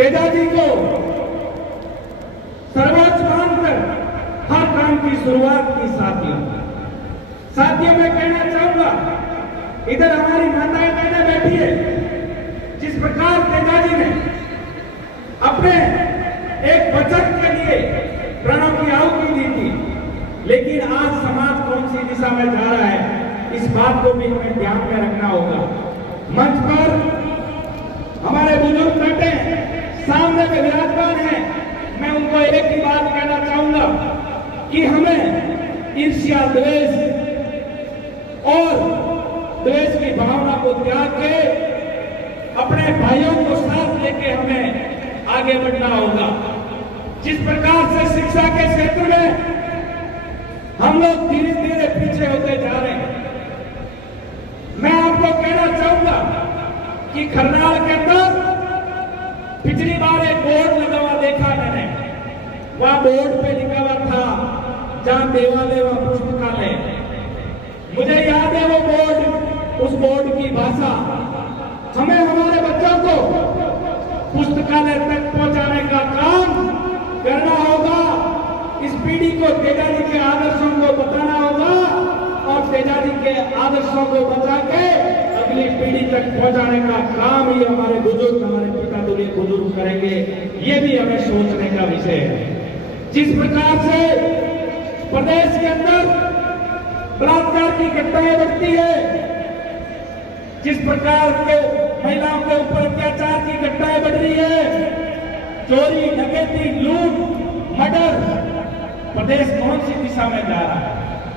तेजाजी को सर्वोच्च मानकर हर काम की शुरुआत की। साथियों मैं कहना चाहूंगा, इधर हमारी माताएं बहनें बैठी है, जिस प्रकार तेजाजी ने अपने एक वचन के लिए प्राणों की आहुति दी थी, लेकिन आज समाज कौन सी दिशा में जा रहा है, इस बात को भी हमें ध्यान में रखना होगा। मंच पर हमारे बुजुर्ग बैठे सामने में विराजमान है, मैं उनको एक ही बात कहना चाहूंगा कि हमें ईर्ष्या, द्वेष और द्वेष की भावना को त्याग के अपने भाइयों को साथ लेके हमें आगे बढ़ना होगा। जिस प्रकार से शिक्षा के क्षेत्र में हम लोग धीरे धीरे पीछे होते जा रहे हैं, मैं आपको कहना चाहूंगा कि खरनाल के अंदर पिछली बार एक बोर्ड लगा हुआ देखा मैंने, वहां बोर्ड पे लिखा हुआ था जहां देवालय वहां पुस्तकालय। मुझे याद है वो बोर्ड, उस बोर्ड की भाषा। हमें हमारे बच्चों को पुस्तकालय तक पहुंचाने का काम करना होगा। इस पीढ़ी को तेजाजी के आदर्शों को बताना होगा और तेजाजी के आदर्शों को बचा के अगली पीढ़ी तक पहुंचाने का काम ही हमारे बुजुर्ग, हमारे पिता तुल्य बुजुर्ग करेंगे। ये भी हमें सोचने का विषय है। जिस प्रकार से प्रदेश के अंदर बलात्कार की घटनाएं बढ़ती है, जिस प्रकार के महिलाओं के ऊपर अत्याचार की घटनाएं बढ़ रही है, चोरी, डकैती, लूट, मर्डर, प्रदेश कौन सी दिशा में जा रहा है?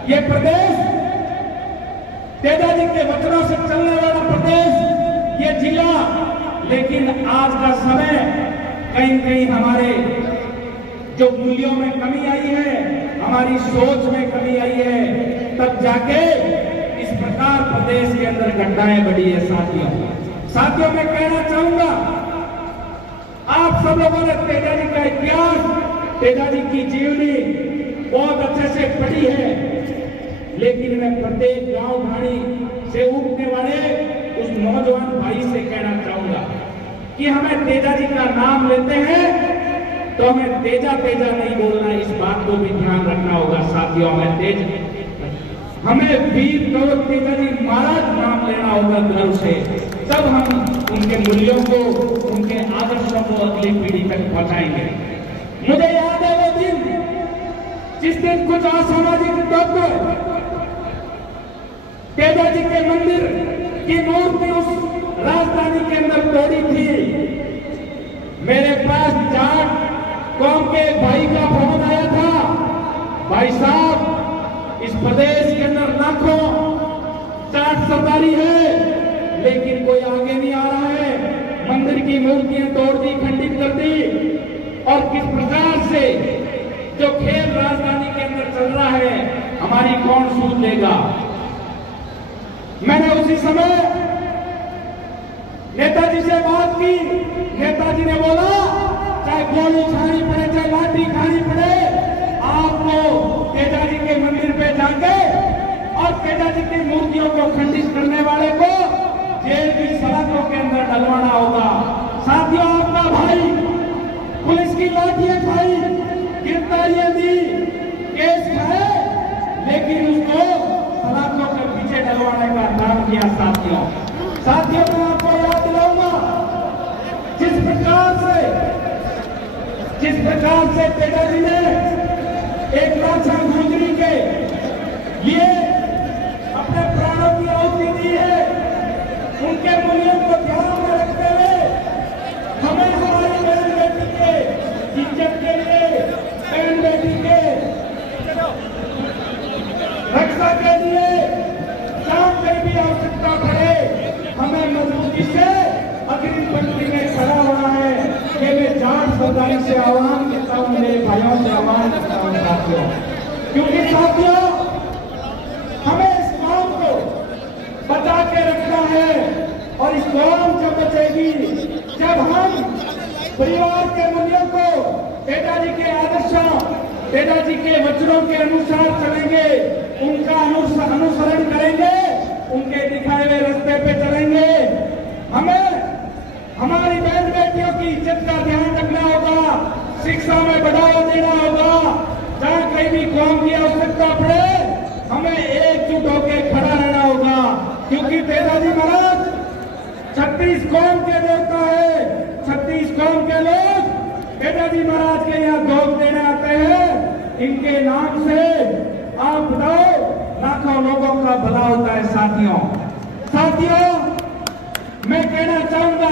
ये प्रदेश तेजाजी के वचनों से चलने वाला प्रदेश, ये जिला, लेकिन आज का समय कहीं कहीं हमारे जो मूल्यों में कमी आई है, हमारी सोच में कमी आई है, तब जाके इस प्रकार प्रदेश के अंदर घटनाएं बढ़ी है। साथियों मैं कहना चाहूंगा, आप सब लोगों ने तेजाजी का इतिहास, तेजाजी की जीवनी बहुत अच्छे से पढ़ी है, लेकिन मैं प्रत्येक गांव ढाणी से उठने वाले उस नौजवान भाई से कहना चाहूंगा कि हमें तेजाजी का नाम लेते हैं तो हमें तेजा तेजा नहीं बोलना, इस बात को भी ध्यान रखना होगा। साथियों हमें वीर गौरव तेजाजी महाराज नाम लेना होगा गर्व से, तब हम उनके मूल्यों को, उनके आदर्शों को अगली पीढ़ी तक पहुंचाएंगे। मुझे याद है वो दिन जिस दिन कुछ असामाजिक तत्व तेजाजी के मंदिर की मूर्ति उस राजधानी के अंदर तोड़ी थी। मेरे पास जाट कौम के भाई का फोन आया था, भाई साहब इस प्रदेश के अंदर लाखों जाट सरदारी है, लेकिन कोई आगे नहीं आ रहा है। मंदिर की मूर्तियां तोड़ दी, खंडित कर दी, और किस प्रकार से जो खेल राजधानी के अंदर चल रहा है, हमारी कौन सूझ लेगा। मैंने उसी समय नेताजी से बात की, नेताजी ने बोला चाहे गोली खानी पड़े, चाहे लाठी खानी पड़े, आपको तेजाजी के मंदिर पे जाके और तेजाजी की मूर्तियों को खंडित करने वाले को जेल की सलाखों के अंदर डलवाना होगा। साथियों आपका भाई पुलिस की लाठियां खाई, गिरफ्तारियां दी, केस खाए, लेकिन उसको सलाखों के पीछे डलवाने का काम किया। साथियों मैं आपको याद दिलाऊंगा, जिस प्रकार से तेजाजी ने एक लाशा गुजरी के लिए अपने प्राणों की आहुति दी है, उनके मूल्यों को ध्यान में रखते हुए हमें हमारी बहन बेटी के इज्जत के लिए, बहन बेटी के रक्षा के लिए जहां कहीं भी आवश्यकता पड़े, हमें मजबूती से अग्रिम पंक्ति में खड़ा होना है। ये मैं जाट सरदारी से आह्वान करता हूं, मेरे भाइयों से आह्वान करता हूं साथियों, क्योंकि साथियों हमें इस कौम को बचा के रखना है, और इस कौम जब बचेगी जब हम परिवार के मूल्यों को, तेजाजी के आदर्शों, तेजाजी के वचनों के अनुसार चलेंगे, उनका अनुसरण करेंगे, उनके दिखाए हुए रास्ते पे चलेंगे। हमें हमारी बहन बेटियों की इज्जत का ध्यान शिक्षा में बढ़ावा देना होगा। जहां कहीं भी कौम की आवश्यकता पड़े हमें एकजुट होकर खड़ा रहना होगा, क्योंकि तेजाजी महाराज 36 कौम के देवता है। 36 कौम के लोग तेजाजी महाराज के यहाँ भोग देने आते हैं। इनके नाम से आप बताओ लाखों लोगों का भला होता है। साथियों मैं कहना चाहूंगा,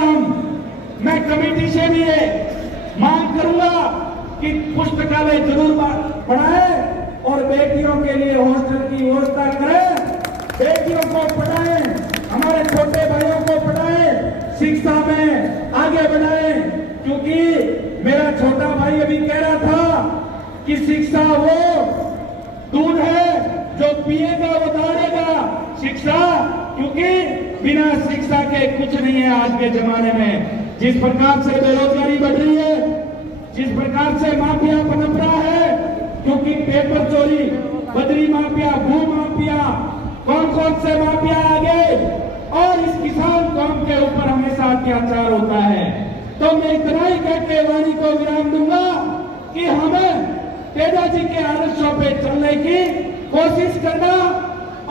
मैं कमेटी से भी ये मांग करूंगा कि पुस्तकालय जरूर पढ़ाए और बेटियों के लिए हॉस्टल की व्यवस्था करें। बेटियों को पढ़ाएं, हमारे छोटे भाइयों को पढ़ाएं, शिक्षा में आगे बढ़ाएं। क्योंकि मेरा छोटा भाई अभी कह रहा था कि शिक्षा वो दूध है जो पिएगा वो दौड़ेगा। शिक्षा, क्योंकि बिना शिक्षा के कुछ नहीं है आज के जमाने में। जिस प्रकार से बेरोजगारी बढ़ रही है, जिस प्रकार से माफिया पनप रहा है, क्योंकि पेपर चोरी, बदरी माफिया, भू माफिया, कौन कौन से माफिया आ गए और इस किसान कौम के ऊपर हमेशा अत्याचार होता है। तो मैं इतना ही कह के वाणी को विराम दूंगा कि हमें तेजाजी के आदर्शों पे चलने की कोशिश करना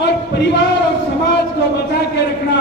और परिवार और समाज को बचा के रखना